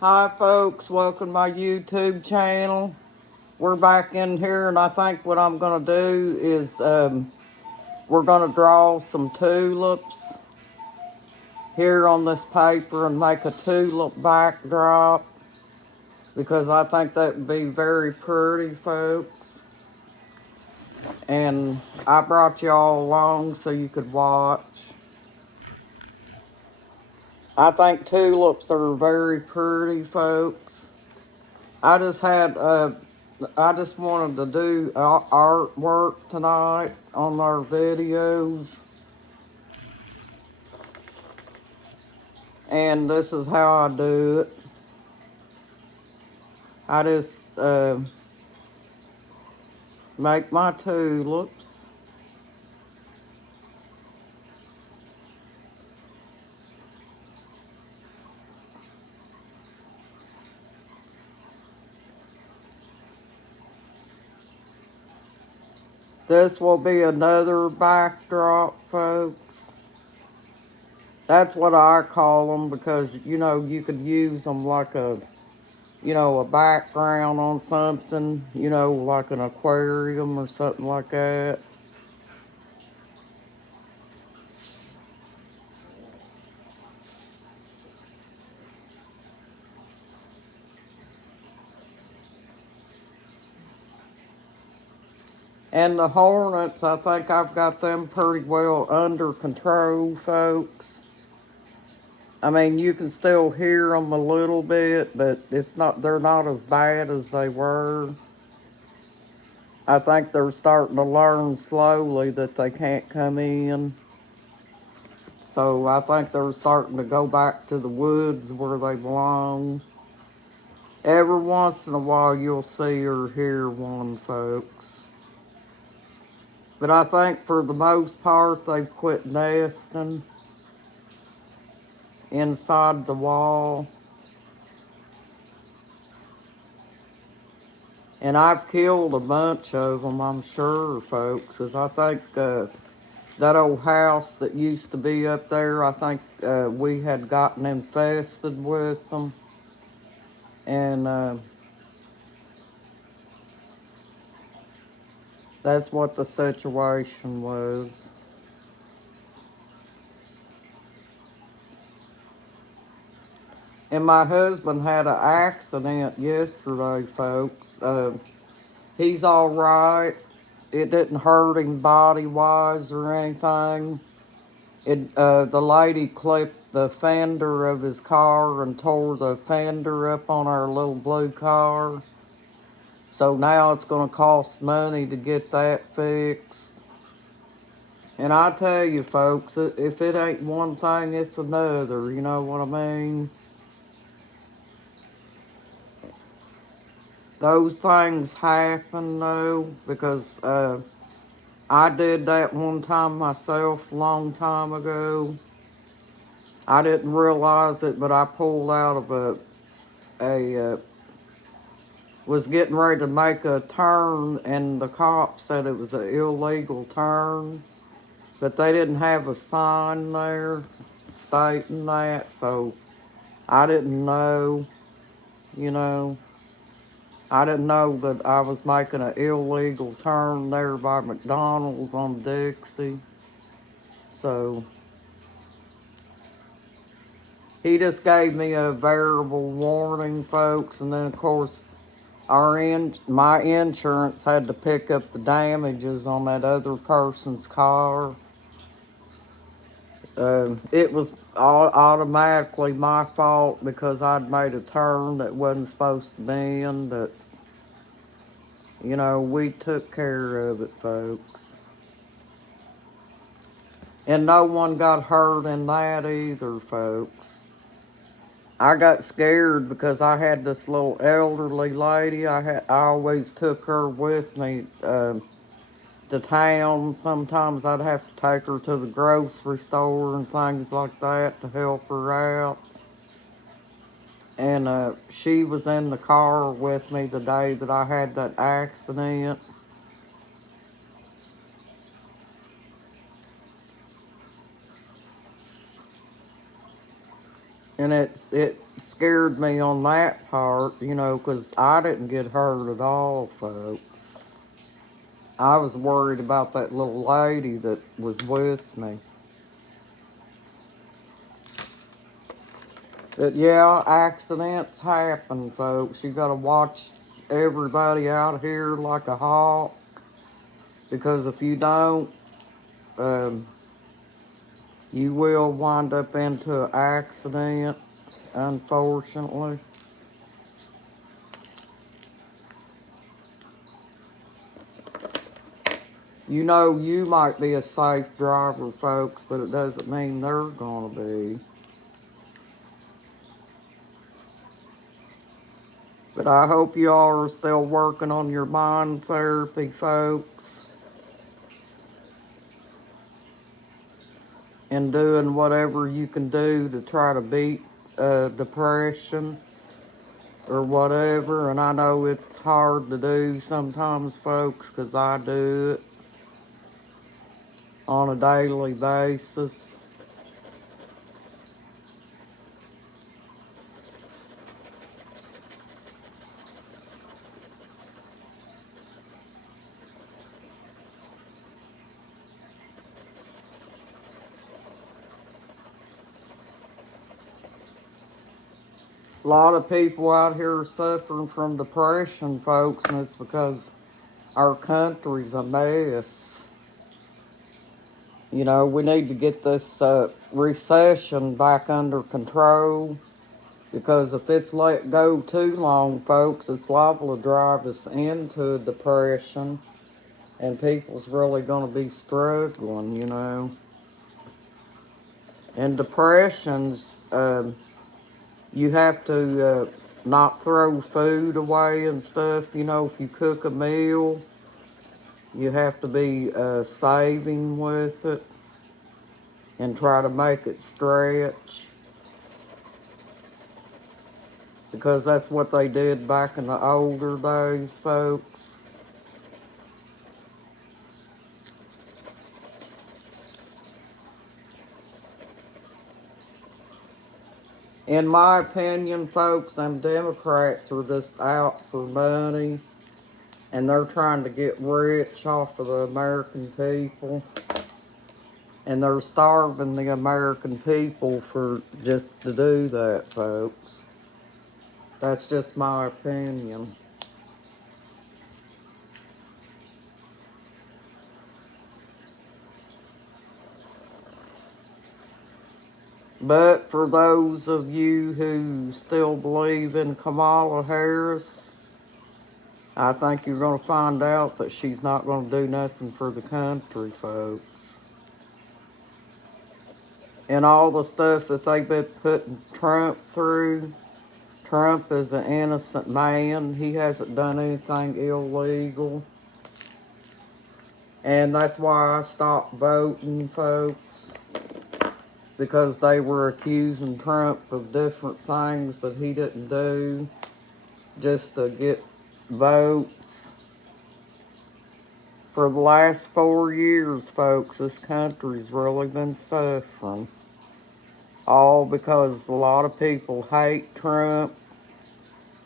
Hi folks, welcome to my YouTube channel. We're back in here and I think what I'm going to do is we're going to draw some tulips here on this paper and make a tulip backdrop because I think that would be very pretty, folks. And I brought y'all along so you could watch. I think tulips are very pretty, folks. I just had I just wanted to do artwork tonight on our videos, and this is how I do it. I just make my tulips. This will be another backdrop, folks. That's what I call them because, you know, you could use them like a background on something, like an aquarium or something like that. And the hornets, I think I've got them pretty well under control, folks. I mean, you can still hear them a little bit, but they're not as bad as they were. I think they're starting to learn slowly that they can't come in. So I think they're starting to go back to the woods where they belong. Every once in a while you'll see or hear one, folks. But I think for the most part they've quit nesting inside the wall. And I've killed a bunch of them, I'm sure, folks, because I think that old house that used to be up there, I think we had gotten infested with them. And that's what the situation was. And my husband had an accident yesterday, folks. He's all right. It didn't hurt him body-wise or anything. The lady clipped the fender of his car and tore the fender up on our little blue car. So now it's going to cost money to get that fixed. And I tell you, folks, if it ain't one thing, it's another. You know what I mean? Those things happen, though, because I did that one time myself a long time ago. I didn't realize it, but I pulled out of was getting ready to make a turn, and the cop said it was an illegal turn, but they didn't have a sign there stating that, so I didn't know, you know. I didn't know that I was making an illegal turn there by McDonald's on Dixie. So he just gave me a verbal warning, folks, and then of course my insurance had to pick up the damages on that other person's car. It was automatically my fault because I'd made a turn that wasn't supposed to be in, but we took care of it, folks. And no one got hurt in that either, folks. I got scared because I had this little elderly lady. I always took her with me to town. Sometimes I'd have to take her to the grocery store and things like that to help her out. And she was in the car with me the day that I had that accident. And it scared me on that part, you know, 'cause I didn't get hurt at all, folks. I was worried about that little lady that was with me. But yeah, accidents happen, folks. You gotta watch everybody out here like a hawk, because if you don't, um, you will wind up into an accident, unfortunately. You know, you might be a safe driver, folks, but it doesn't mean they're gonna be. But I hope you all are still working on your mind therapy, folks, and doing whatever you can do to try to beat depression or whatever. And I know it's hard to do sometimes, folks, because I do it on a daily basis. A lot of people out here are suffering from depression, folks, and it's because our country's a mess. You know, we need to get this recession back under control, because if it's let go too long, folks, it's liable to drive us into a depression, and people's really going to be struggling, you know. And depressions, you have to not throw food away and stuff. You know, if you cook a meal, you have to be saving with it and try to make it stretch, because that's what they did back in the older days, folks. In my opinion, folks, them Democrats are just out for money, and they're trying to get rich off of the American people. And they're starving the American people for just to do that, folks. That's just my opinion. But for those of you who still believe in Kamala Harris, I think you're going to find out that she's not going to do nothing for the country, folks. And all the stuff that they've been putting Trump through, Trump is an innocent man. He hasn't done anything illegal. And that's why I stopped voting, folks, because they were accusing Trump of different things that he didn't do just to get votes. For the last 4 years, folks, this country's really been suffering. All because a lot of people hate Trump.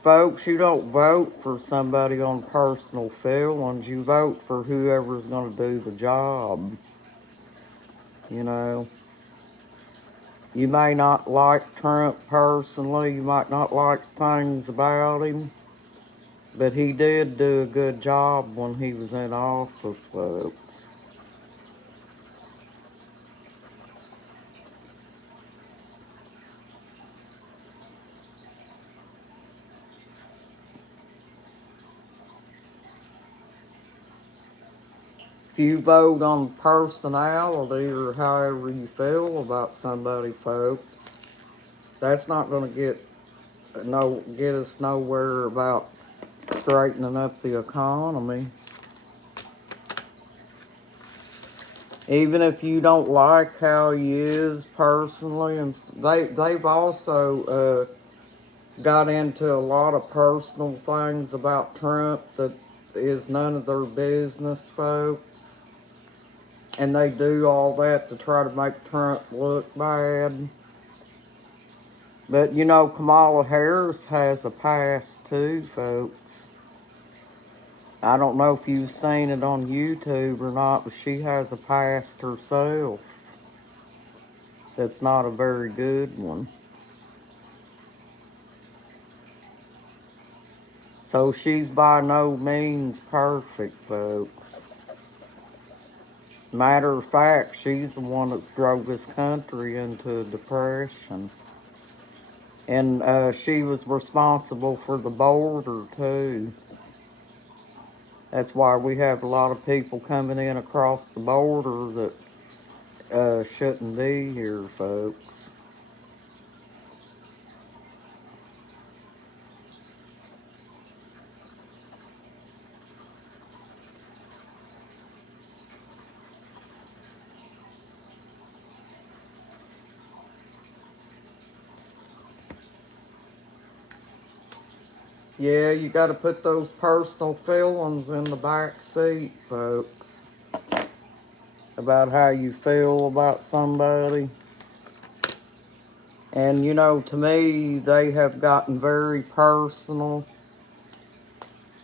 Folks, you don't vote for somebody on personal feelings. You vote for whoever's going to do the job. You know, you may not like Trump personally. You might not like things about him. But he did do a good job when he was in office, folks. If you vote on personality or however you feel about somebody, folks, that's not going to get us nowhere about straightening up the economy. Even if you don't like how he is personally, and they've also got into a lot of personal things about Trump that is none of their business, folks. And they do all that to try to make Trump look bad. But you know, Kamala Harris has a past too, folks. I don't know if you've seen it on YouTube or not, but she has a past herself. That's not a very good one. So she's by no means perfect, folks. Matter of fact, she's the one that's drove this country into a depression. And she was responsible for the border, too. That's why we have a lot of people coming in across the border that shouldn't be here, folks. Yeah, you got to put those personal feelings in the back seat, folks, about how you feel about somebody. And, you know, to me, they have gotten very personal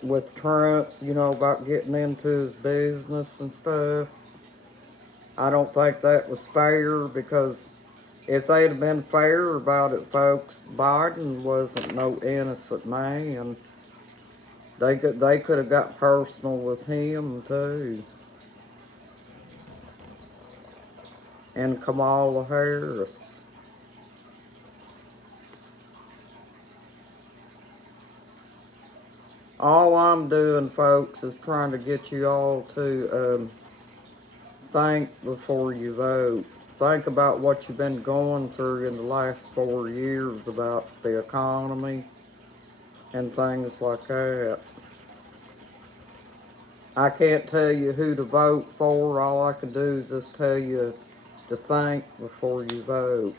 with Trump, you know, about getting into his business and stuff. I don't think that was fair, because if they'd have been fair about it, folks, Biden wasn't no innocent man. They could have got personal with him too. And Kamala Harris. All I'm doing, folks, is trying to get you all to think before you vote. Think about what you've been going through in the last 4 years about the economy and things like that. I can't tell you who to vote for. All I can do is just tell you to think before you vote.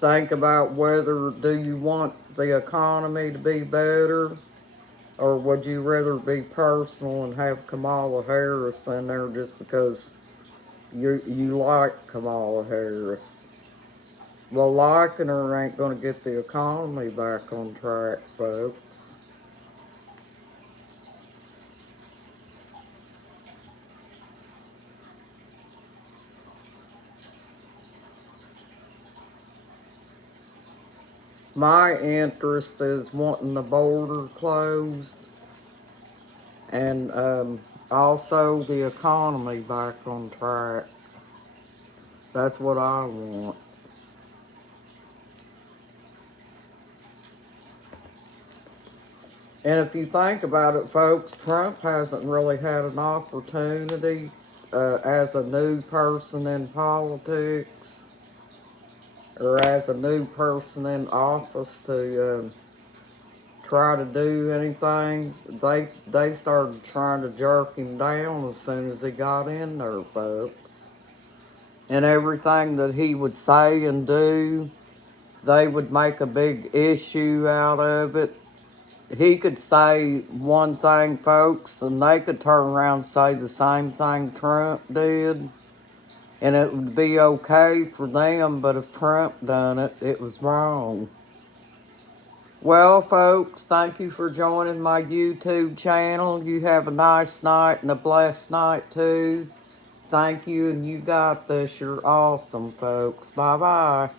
Think about whether, do you want the economy to be better, or would you rather be personal and have Kamala Harris in there just because you like Kamala Harris? Well, liking her ain't going to get the economy back on track, folks. My interest is wanting the border closed, and also the economy back on track. That's what I want. And if you think about it, folks, Trump hasn't really had an opportunity as a new person in politics, or as a new person in office, to try to do anything. They started trying to jerk him down as soon as he got in there, folks. And everything that he would say and do, they would make a big issue out of it. He could say one thing, folks, and they could turn around and say the same thing Trump did, and it would be okay for them, but if Trump done it, it was wrong. Well, folks, thank you for joining my YouTube channel. You have a nice night and a blessed night, too. Thank you, and you got this. You're awesome, folks. Bye-bye.